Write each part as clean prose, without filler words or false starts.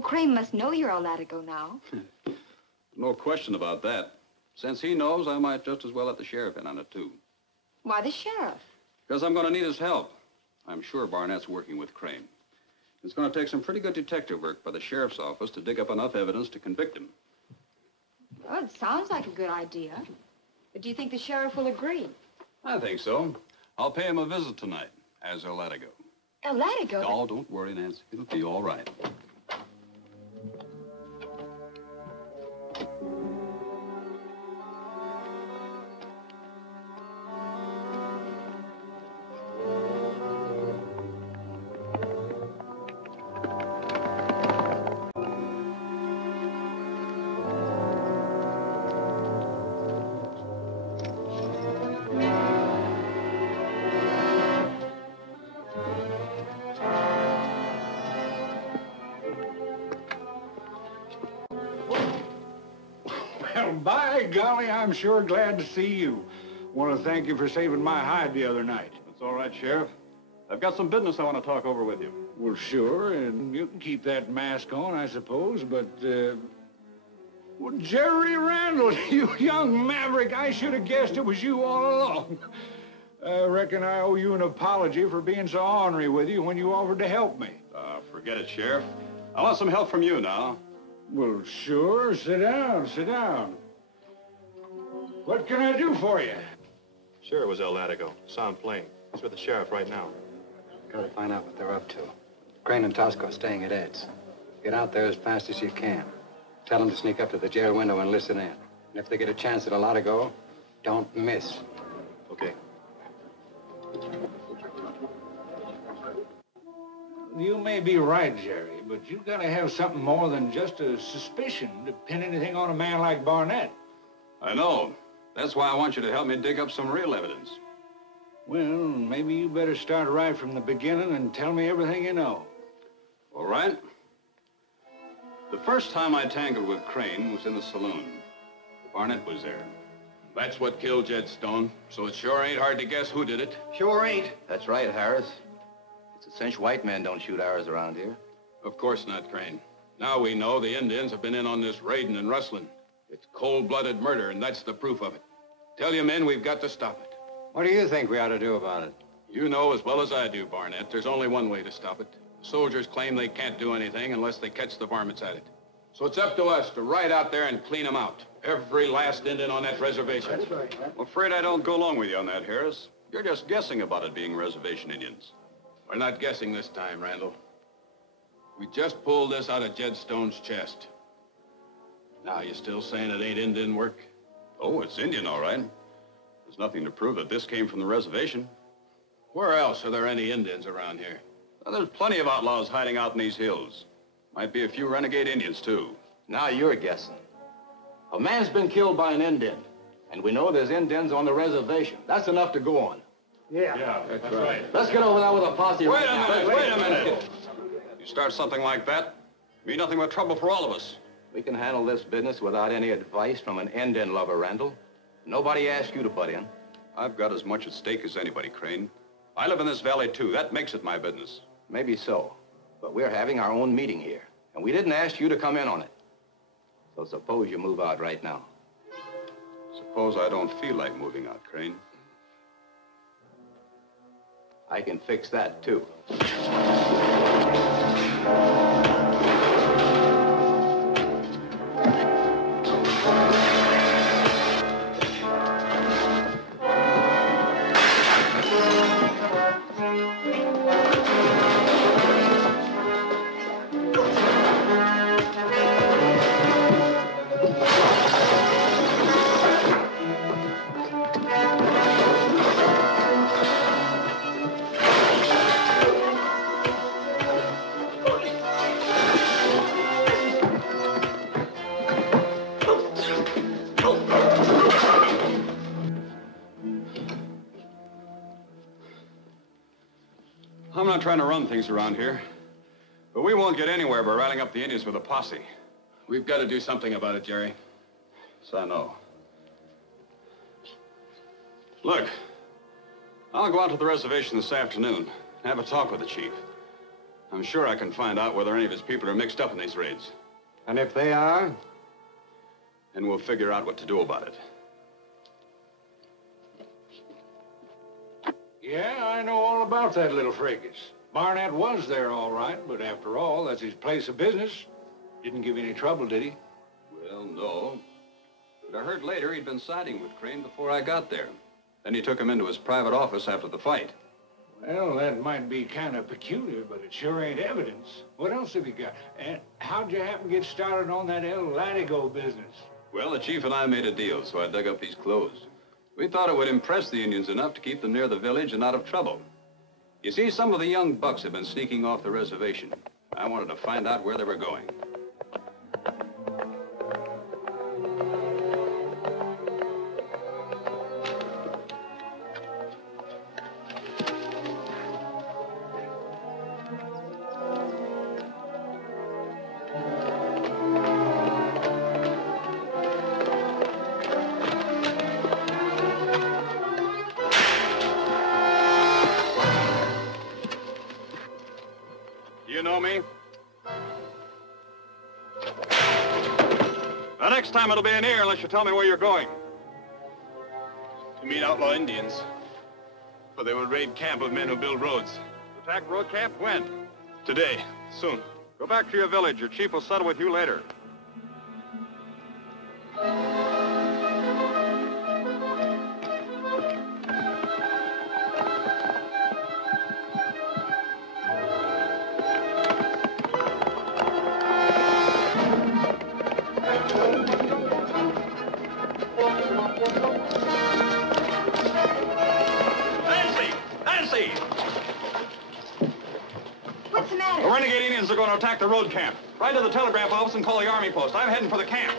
Well, Crane must know you're El Latigo now. No question about that. Since he knows, I might just as well let the sheriff in on it, too. Why the sheriff? Because I'm going to need his help. I'm sure Barnett's working with Crane. It's going to take some pretty good detective work by the sheriff's office to dig up enough evidence to convict him. Well, it sounds like a good idea. But do you think the sheriff will agree? I think so. I'll pay him a visit tonight as El Latigo. El Latigo? Oh, don't worry, Nancy. It'll be all right. Well, by golly, I'm sure glad to see you. Want to thank you for saving my hide the other night. That's all right, Sheriff. I've got some business I want to talk over with you. Well, sure, and you can keep that mask on, I suppose, but, well, Jerry Randall, you young maverick, I should have guessed it was you all along. I reckon I owe you an apology for being so ornery with you when you offered to help me. Forget it, Sheriff. I want some help from you now. Well, sure, sit down, sit down. What can I do for you? Sure, it was El Latigo. Saw him playing. He's with the sheriff right now. Got to find out what they're up to. Crane and Tosco are staying at Ed's. Get out there as fast as you can. Tell them to sneak up to the jail window and listen in. And if they get a chance at El Latigo, don't miss. Okay. You may be right, Jerry, but you gotta have something more than just a suspicion to pin anything on a man like Barnett. I know. That's why I want you to help me dig up some real evidence. Well, maybe you better start right from the beginning and tell me everything you know. All right. The first time I tangled with Crane was in the saloon. Barnett was there. That's what killed Jed Stone, so it sure ain't hard to guess who did it. Sure ain't. That's right, Harris. It's a cinch white men don't shoot arrows around here. Of course not, Crane. Now we know the Indians have been in on this raiding and rustling. It's cold-blooded murder, and that's the proof of it. Tell you men, we've got to stop it. What do you think we ought to do about it? You know as well as I do, Barnett, there's only one way to stop it. The soldiers claim they can't do anything unless they catch the varmints at it. So it's up to us to ride out there and clean them out. Every last Indian on that reservation. That's right. I'm afraid I don't go along with you on that, Harris. You're just guessing about it being reservation Indians. We're not guessing this time, Randall. We just pulled this out of Jed Stone's chest. Now, you still saying it ain't Indian work? Oh, it's Indian, all right. There's nothing to prove that this came from the reservation. Where else are there any Indians around here? Well, there's plenty of outlaws hiding out in these hills. Might be a few renegade Indians, too. Now you're guessing. A man's been killed by an Indian, and we know there's Indians on the reservation. That's enough to go on. Yeah, that's right. Let's get over there with a posse. Wait a minute. You start something like that, mean nothing but trouble for all of us. We can handle this business without any advice from an Indian lover, Randall. Nobody asked you to butt in. I've got as much at stake as anybody, Crane. I live in this valley, too. That makes it my business. Maybe so, but we're having our own meeting here, and we didn't ask you to come in on it. So suppose you move out right now. Suppose I don't feel like moving out, Crane. I can fix that, too. I'm not trying to run things around here, but we won't get anywhere by riding up the Indians with a posse. We've got to do something about it, Jerry. So I know. Look, I'll go out to the reservation this afternoon and have a talk with the chief. I'm sure I can find out whether any of his people are mixed up in these raids. And if they are? And we'll figure out what to do about it. Yeah, I know all about that little fracas. Barnett was there all right, but after all, that's his place of business. Didn't give any trouble, did he? Well, no. But I heard later he'd been siding with Crane before I got there. Then he took him into his private office after the fight. Well, that might be kind of peculiar, but it sure ain't evidence. What else have you got? And how'd you happen to get started on that El Latigo business? Well, the chief and I made a deal, so I dug up these clothes. We thought it would impress the Indians enough to keep them near the village and out of trouble. You see, some of the young bucks have been sneaking off the reservation. I wanted to find out where they were going. You know me? The next time it'll be in here unless you tell me where you're going. To meet outlaw Indians. But they will raid camp of men who build roads. Attack road camp? When? Today. Soon. Go back to your village. Your chief will settle with you later. What's the matter? The renegade Indians are going to attack the road camp. Ride to the telegraph office and call the army post. I'm heading for the camp.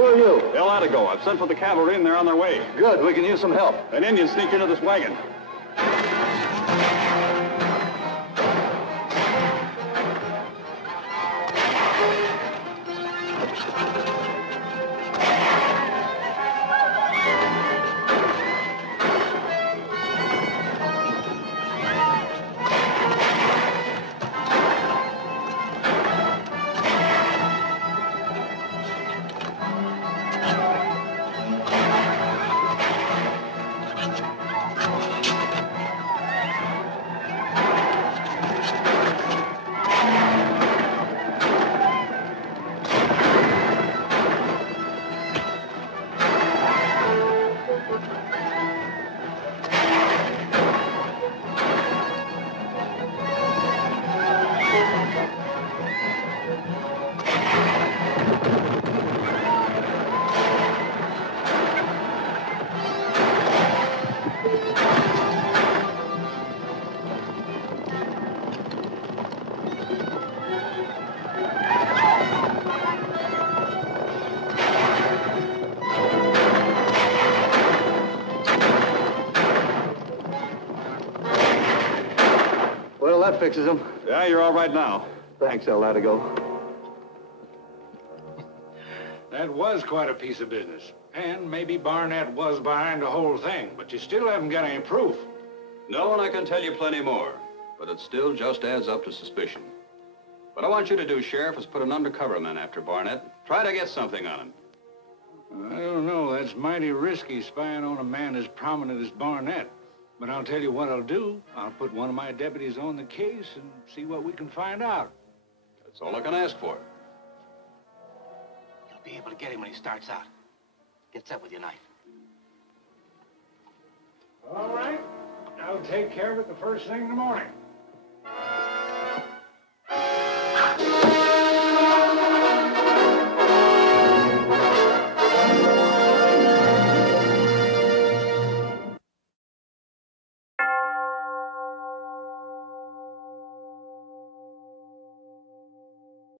Who are you? El Latigo. I've sent for the cavalry and they're on their way. Good, we can use some help. An Indian sneaked into this wagon. Well, that fixes them. Yeah, you're all right now. Thanks, El Latigo. That was quite a piece of business. And maybe Barnett was behind the whole thing, but you still haven't got any proof. No, and I can tell you plenty more, but it still just adds up to suspicion. What I want you to do, Sheriff, is put an undercover man after Barnett. Try to get something on him. I don't know. That's mighty risky, spying on a man as prominent as Barnett. But I'll tell you what I'll do. I'll put one of my deputies on the case and see what we can find out. That's all I can ask for. You'll be able to get him when he starts out. Get set with your knife. All right. I'll take care of it the first thing in the morning.